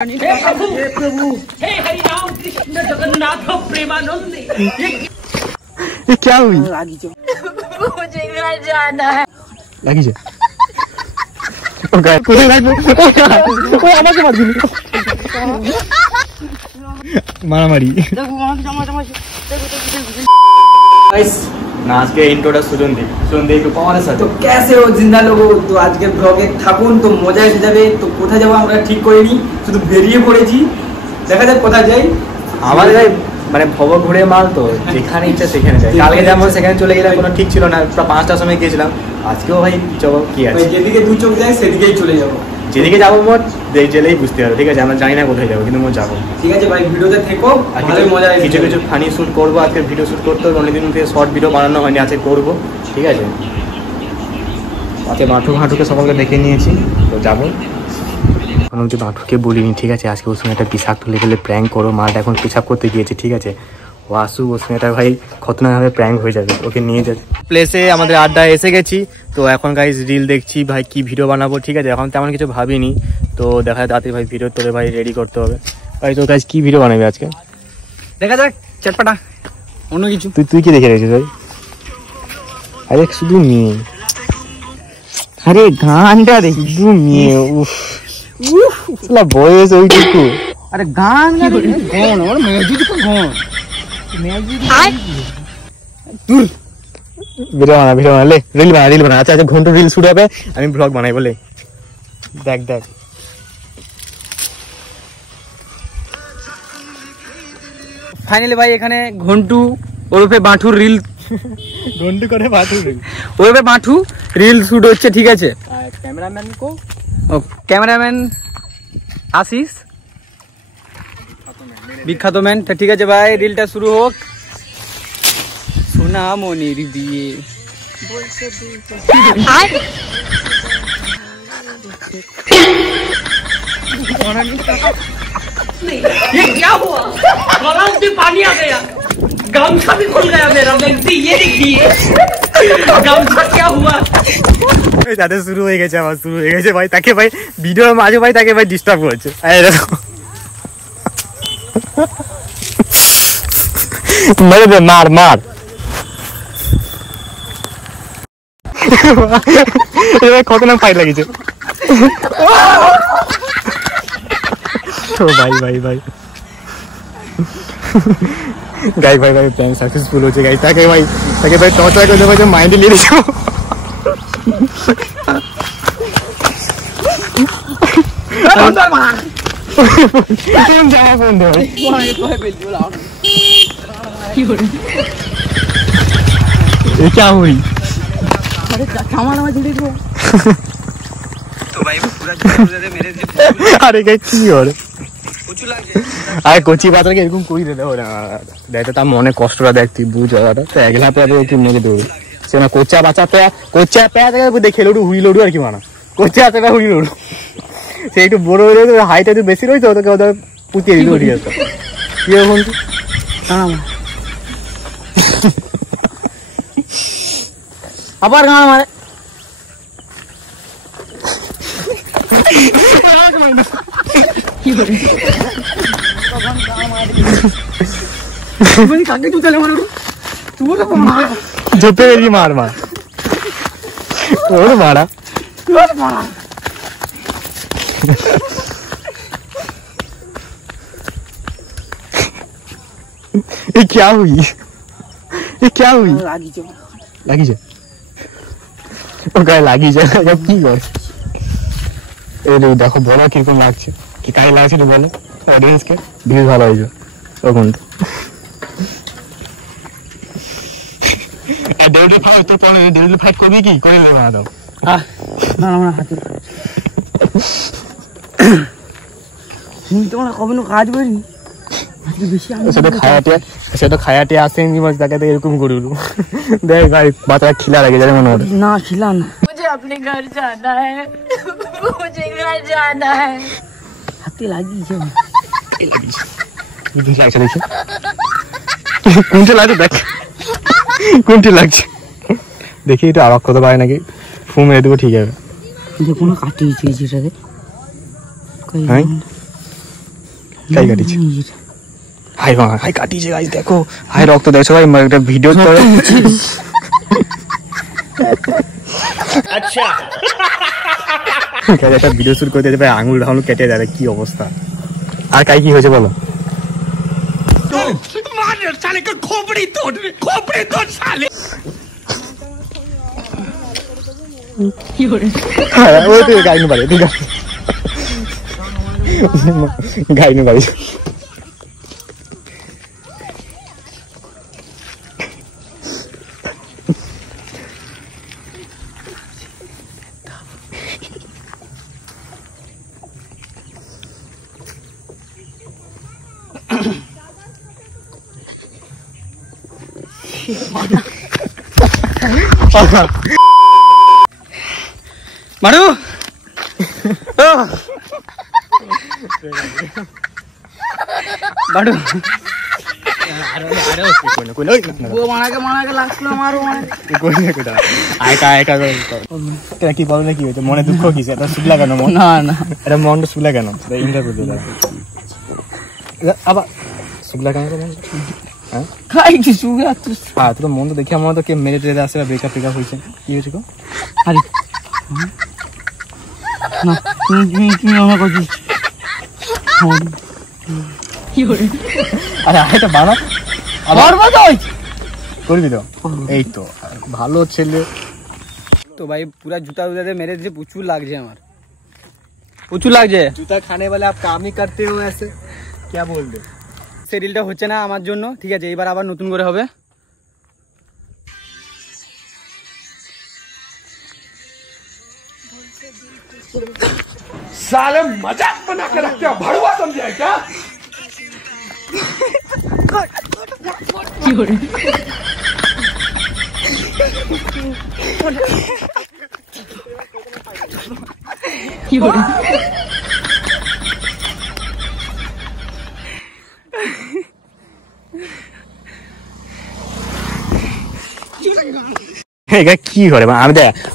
हे प्रभु, हे हरि राम कृष्ण जगन्नाथ प्रेमानंद। ये क्या हुई? मुझे घर जाना है। लगी जा। ओके, पूरे लाइफ में ओए आवाज मार दी। मारामारी। गाइस नाच के इंट्रोটা শুনুন একটু পাওয়ারের সাথে। তো कैसे हो जिंदा लोगो? তো আজকে ব্লগে থাকুন, তো মজা এসে যাবে। তো কোথায় যাব আমরা ঠিক করিনি, শুধু বেরিয়ে পড়েছি, দেখা যাক কোথায় যাই। আমাদের ভাই মানে ভব ঘুরে মাল, তো যেখানে ইচ্ছা সেখানে যাই। কালকে যেমন সেখানে চলে গেলাম, কোনো ঠিক ছিল না, প্রায় 5টার সময় গিয়েছিলাম। আজকেও ভাই চলো কি আছে, যেদিকে দুই চোখ যায় সেদিকেই চলে যাবো। যেদিকে যাবো মোট গেলেই বুঝতে হবে, ঠিক আছে? আমরা জানি না কোথায় যাবো, কিন্তু মোট যাবো। ঠিক আছে ভাই, ভিডিওতে থেকো, ভালোই মজা আসবে। কিছু কিছু ফানি শ্যুট করবো, আজকে ভিডিও শ্যুট করতে হবে। অনেকদিন থেকে শর্ট ভিডিও বানানো হয়নি, আজকে করবো, ঠিক আছে? আজকে মাঠুকে সকলকে দেখে নিয়েছি, তো যাবো। এখন হচ্ছে মাঠুকে বলিনি, ঠিক আছে? আজকে ওর সঙ্গে একটা বিষাক্ত লেভেলে প্র্যাঙ্ক করো। মাঠটা এখন পেশাব করতে গিয়েছে, ঠিক আছে? ও আসু, ওর সঙ্গে একটা ভাই খতরনাকভাবে প্র্যাঙ্ক হয়ে যাবে, ওকে নিয়ে যাবে। প্লেসে আমাদের আড্ডায় এসে গেছি, তো এখন গাইস রিল দেখছি ভাই, কি ভিডিও বানাবো, ঠিক আছে? এখন তেমন কিছু ভাবিনি, তো দেখা যায় তাড়াতাড়ি ভাই ভিডিও তোরে ভাই রেডি করতে হবে। ভাই তো গাইস কি ভিডিও বানাবি আজকে? দেখা যাক, চটপটা অন্য কিছু। তুই কি দেখে রেখেছিস ভাই? আরে শুধু মেয়ে, আরে গানটা দেখি, শুধু মেয়ে। উফ শালা বয়স ওইটুকু। আরে গান গান ওর মিউজিক তো গান মিউজিক দূর। ভিডিও বানা লে, রিল বানা। আচ্ছা ঘন্টা রিল শুট হবে, আমি ব্লগ বানাই বলে। দেখ ফাইনালি ভাই এখানে ঘন্টু ওরফে বাঁঠুর রিল, ঘন্টু করে বাঁটু রিল, ওরফে বাঁঠু রিল শুট হচ্ছে, ঠিক আছে? ক্যামেরাম্যান আশিস, বিখ্যাত ম্যান। ঠিক আছে ভাই, রিলটা শুরু হোক। সোনা মনির বিয়ে ये क्या हुआ? गलाव में पानी आ गया, गमछा भी खुल गया मेरा। व्यक्ति ये देखिए गमछा क्या हुआ। তাদের শুরু হয়ে গেছে, আমার শুরু হয়ে গেছে ভাই। তাকে ভাই ভিডিওর মাঝে ভাই তাকে ভাই ডিস্টার্ব করছে। মেরে দে, মার এবার খতরনাক ফাইট লাগিয়েছে। ভাই প্ল্যান সাকসেসফুল হচ্ছে গাইস। তাকে ভাই টর্চার করে দেবো, মাইন্ডে নিয়ে দিচ্ছ। क्या हुई? আরে কি ওরে আরে কচি পাতাকে এরকম কই দে ওরা দেখ, তার মনে কষ্টটা দেখ, তুই বুঝ দাদা। তো একলা পেয়ে একটু মেরে দেবে সে না, কোচা বাচ্চা পেয়া দেখে লোডু হুই লোডু আর কি মানা, কোচা পেয়া হুই লোডু। সে একটু বড় হয়ে যাবে, হাইট একটু বেশি রয়েছে, ওদেরকে ওদের পুঁতিয়ে দিল উঠে যেত। কি এখন আবার গান মারে। झुपे मेरी मार और मारा। ये क्या हुई? লাগি ও গায়ে লাগি যায় কি করে? এই দেখো বলো কিরকম লাগছে, কি কাই লাগছে বলো অডিয়েন্সকে। ভিউজ ভালো হয়েছে তখন। ডেভিড ফাইট তো পরে ডেভিড ফাইট করবি কি করে নেবো না? দাও না হাতে তোমরা কখনো কাজ করিনি। সেটা খায়াতে আসেনি, তাকে এরকম করবো। দেখ ভাই বাচ্চা খিলা লাগে যাবে মনে হয়। না খিলা না, मुझे अपने घर जाना है, मुझे घर जाना है। হাতে লাগিয়েছে লাগছে, দেখি কোনটা লাগছে, দেখ কোনটা লাগছে দেখি। এটা আওয়াজ করতে পারে নাকি? ফু মেরে দেবো, ঠিক আছে? দেখুন কাটিয়েছে যেটাকে। হ্যাঁ কাই কাটিছে হাই মা হাই কাটিছে গাইস দেখো হাই রক্ত দেখছো ভাই একটা ভিডিও করে আচ্ছা একটা ভিডিও শুট করতে যাবে আঙুল ঢাউল কেটে যাবে কি অবস্থা আর কাই কি হয়েছে বলো साले का खोपड़ी तोड़ साले वो तो गाय नहीं बारी तू गाय नहीं बारी মারু বাড়ু কি বলো না কি হয়েছে মনে দুঃখ কিসে এটা শুকলা কেন মন না না এটা মনটা শুকলা কেন ইন্টারভিউ দিল আবার শুকলা কেন হ্যাঁ খাই কিছু হ্যাঁ তোর মন তো দেখি আমার তো কে মেরে টেরে আসে ব্রেকআপ টেকআপ হয়েছে কি হয়েছে গো আরে না তুমি আমার কথা কি করে আরে এটা বানা আবার বাজাই করবি তো এই তো ভালো ছেলে तो भाई पूरा जूता उधर मेरे से प्रचुर लाग जाए हमार प्रचुर लाग जाए जूता खाने वाले आप काम ही करते हो ऐसे क्या बोल दो সেরিলটা হচ্ছে না আমার জন্য ঠিক আছে এবার আবার নতুন করে হবে साले मजाक बना के रखते हो भड़वा समझे क्या কি করে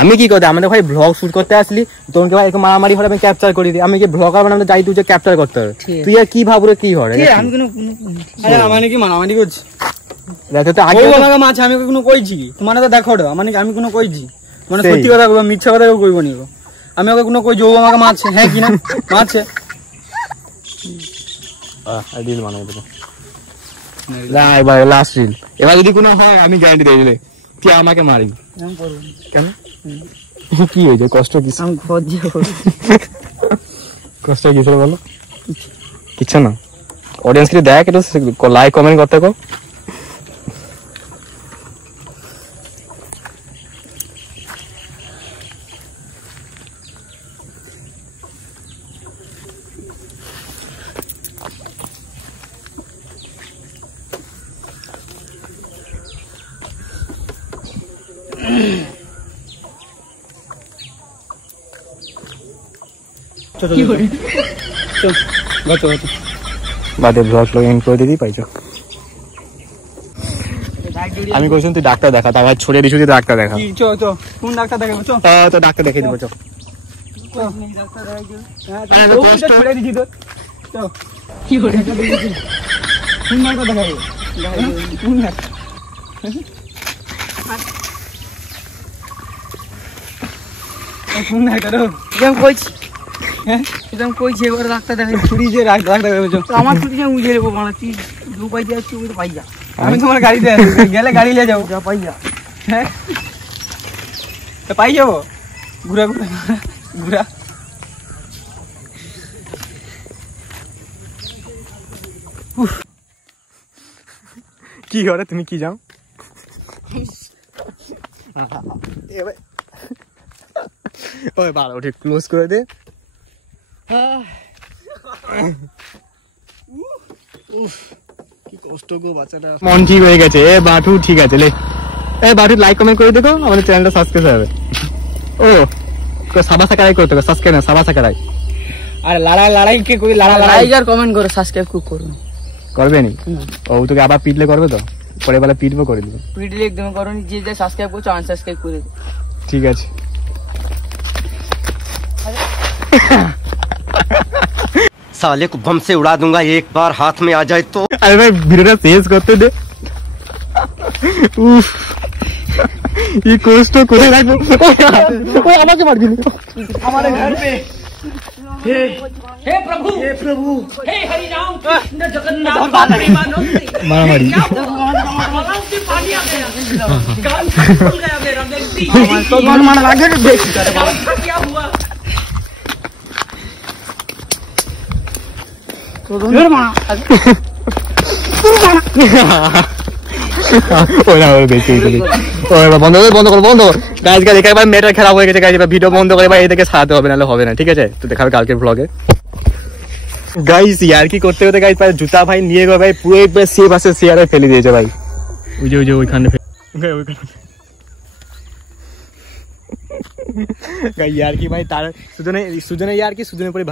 আমি কি করতে আমাদের ভাই ব্লগ শুট করতে আসলি তোমাকে ভাই একটু মারামারি হলে আমি ক্যাপচার করে দিই আমি কি ব্লগার বানাতে যাই তুই যে ক্যাপচার করতে হবে তুই আর কি ভাবরে কি হয় আমি কোনো আরে আমানে কি মারামারি করছি দেখো তো আগে আমাকে মাছ আমি কোনো কইছি তোমার তো দেখো মানে আমি কোনো কইছি মানে সত্যি কথা কইব মিথ্যা কথা কইব নি আমি ওকে কোনো কই জও আমাকে মাছ হ্যাঁ কি না মাছ রিল বানাই দেবো না এবার লাস্ট রিল এবার যদি কোনো হয় আমি গ্যারান্টি দিয়ে দিলে তুই আমাকে মারি কেন কি হয়েছে কষ্ট কি কষ্ট কিসের বলো কিচ্ছু না অডিয়েন্স কে দেখ একটু লাইক কমেন্ট করতে কো বাদে ব্লগ এন্ড করে দিবি পাইছো আমি কইছিলাম তুই ডাক্তার দেখা তারপর ছড়িয়ে দিছু তুই ডাক্তার দেখা কোন ডাক্তার দেখাবো চো তো ডাক্তার দেখাই দিব চো ডাক্তার দেখাই ছড়িয়ে দিছি তো চো কি করে কোন ডাক্তার দেখাবো কোন ডাক্তার কোন ডাক্তার কেমন কইছি হ্যাঁ একদম কইছে এবার ডাক্তার দেখাই ছুরি যে ডাক্তার দেখাবো চো আমার ছুরি যে উড়িয়ে দেবো মানে তুই দু পাই দিয়ে তুই তো পাই যা আমি তোমার গাড়িতে গেলে গাড়ি নিয়ে যাবো যা পাই যা হ্যাঁ পাই যাবো ঘুরা ঘুরা ঘুরা কি করে তুমি কি যাও ওই ভালো ঠিক ক্লোজ করে দে কি কষ্ট গো বাচ্চাটা মন ঠিক হয়ে গেছে এ বাটু ঠিক আছে লে এ বাটু লাইক কমেন্ট করে দেখো আমাদের চ্যানেলটা সাবস্ক্রাইব হবে ও সাবা সাকারাই করতে হবে সাবস্ক্রাইব না সাবা সাকারাই আর লড়াই কে কই লড়াই আর কমেন্ট করে সাবস্ক্রাইব করুন করবে নি ও তোকে আবার পিটলে করবে তো পরে বেলা পিটবো করে দিবে পিটলে একদম করনি যে যে সাবস্ক্রাইব করছো আনসাবস্ক্রাইব করে দিও ঠিক আছে साले को बम से उड़ा दूंगा एक बार हाथ में आ जाए तो। अरे भाई ভিডিওটা শেষ করতে দে। উফ ये কষ্ট করে রাখবো। ওই আমাকে মার দিলি। हमारे घर पे हे प्रभु हे हरि राम कृष्ण जगन्नाथ प्रेमानंद मारामारी। क्या हुआ? गलाव से पानी आ गया गाल खुल गया मेरा बेनती तो कौन मारा लागे देख गाल का क्या हुआ? फिर मारा ওরা ওরা দেখে ওই বন্ধ করো গাইস গাইস একবার মেটার খারাপ হয়ে গেছে গাইস এবার ভিডিও বন্ধ করে ভাই এদিকে সারাতে হবে নাহলে হবে না ঠিক আছে তো দেখাবে কালকের ব্লগে গাইস यार কি করতে করতে গাইস ভাই জুতা ভাই নিয়ে গো ভাই পুরো একবার সেফ আছে শেয়ারে ফেলে দিয়েছে ভাই ওই যে ওইখানে গাইস यार কি ভাই তার সুজনে यार কি সুজনের পরে